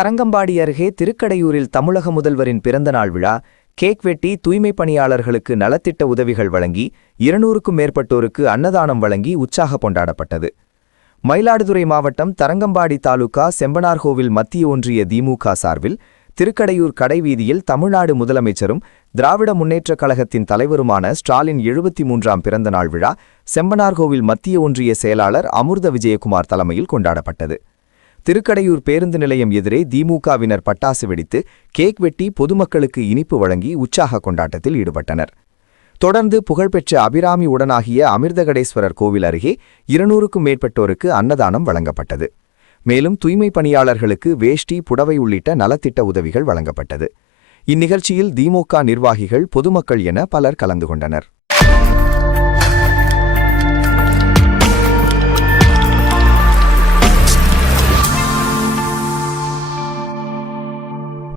தரங்கம்பாடி அருகே திருக்கடையூரில் தமிழக முதல்வரின் பிறந்தநாள் விழா கேக் வெட்டி தூய்மை பணியாளர்களுக்கு நலத்திட்ட உதவிகள் வழங்கி 200க்கும் மேற்பட்டோருக்கு அன்னதானம் வழங்கி உற்சாக கொண்டாடப்பட்டது. மயிலாடுதுறை மாவட்டம் தரங்கம்பாடி தாலுகா செம்பனார்கோவில் மத்திய ஒன்றிய திமுக சார்பில் திருக்கடையூர் கடைவீதியில் தமிழ்நாடு முதலமைச்சரும் திராவிட முன்னேற்றக் கழகத்தின் தலைவருமான ஸ்டாலின் 73ஆம் பிறந்தநாள் விழா செம்பனார்கோவில் மத்திய ஒன்றிய செயலாளர் அமிர்த விஜயகுமார் தலைமையில் கொண்டாடப்பட்டது. திருக்கடையூர் பேருந்து நிலையம் எதிரே திமுகவினர் பட்டாசு வெடித்து கேக் வெட்டி பொதுமக்களுக்கு இனிப்பு வழங்கி உற்சாக கொண்டாட்டத்தில் ஈடுபட்டனர். தொடர்ந்து புகழ்பெற்ற அபிராமி உடனாகிய அமிர்தகடேஸ்வரர் கோவில் அருகே 200க்கும் மேற்பட்டோருக்கு அன்னதானம் வழங்கப்பட்டது. மேலும் தூய்மை பணியாளர்களுக்கு வேஷ்டி புடவை உள்ளிட்ட நலத்திட்ட உதவிகள் வழங்கப்பட்டது. இந்நிகழ்ச்சியில் திமுக நிர்வாகிகள் பொதுமக்கள் என பலர் கலந்து கொண்டனர்.